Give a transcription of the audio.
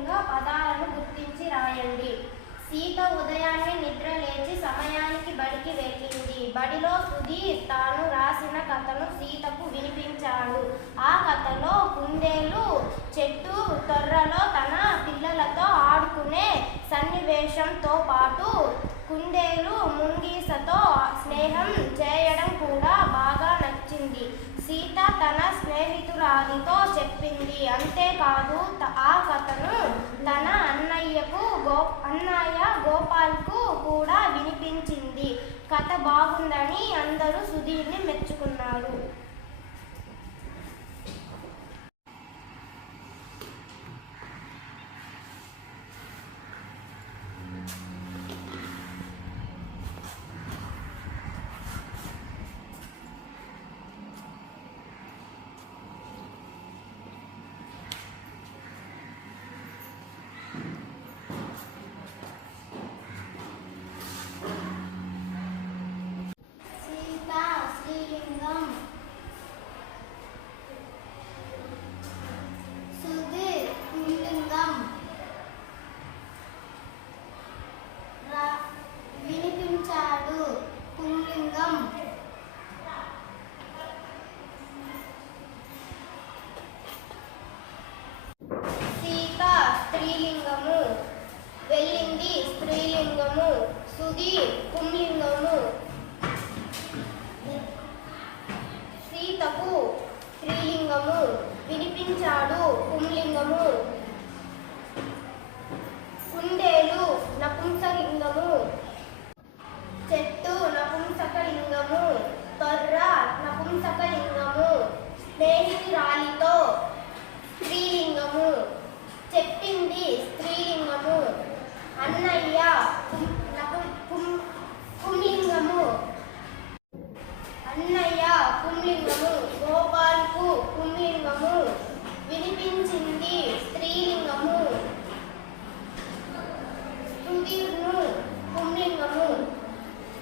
సరిపోయేవిధంగా పదాలను గుర్తించి రాయండి. సీత ఉదయాన్నే నిద్ర లేచి సమయానికి బడికి వెళ్ళింది. బడిలో సుధీర్ తాను రాసిన కథను సీతకు వినిపించాడు. ఆ కథలో కుందేలు చెట్టు తొర్రలో తన పిల్లలతో ఆడుకునే సన్నివేశంతో పాటు కుందేలు ముంగీసతో స్నేహం చేయడం కూడా బాగా నచ్చింది. సీత తన స్నేహితురాలితో చెప్పింది. అంతేకాదు ఆ కథను తన అన్నయ్య గోపాల్కు కూడా వినిపించింది. కథ బాగుందని అందరూ సుధీర్ని మెచ్చుకున్నారు. స్త్రీలింగం. సుధీర్ పుల్లింగం. వినిపించాడు పుల్లింగం. సీత స్త్రీలింగము. వెళ్ళింది స్త్రీలింగము. సుధీర్ పుల్లింగము. సీతకు స్త్రీలింగము. వినిపించాడు పుంలింగము. కుందేలు నపుంసకలింగము. చెట్టు నపుంసకలింగము. తొర్ర నపుంసకలింగము. స్నేహితురాలితో స్త్రీలింగము. చెప్పింది స్త్రీలింగము. అన్నయ్య పుంలింగము. అన్నయ్య పుంలింగము. గోపాల్కు పుంలింగము. వినిపించింది స్త్రీ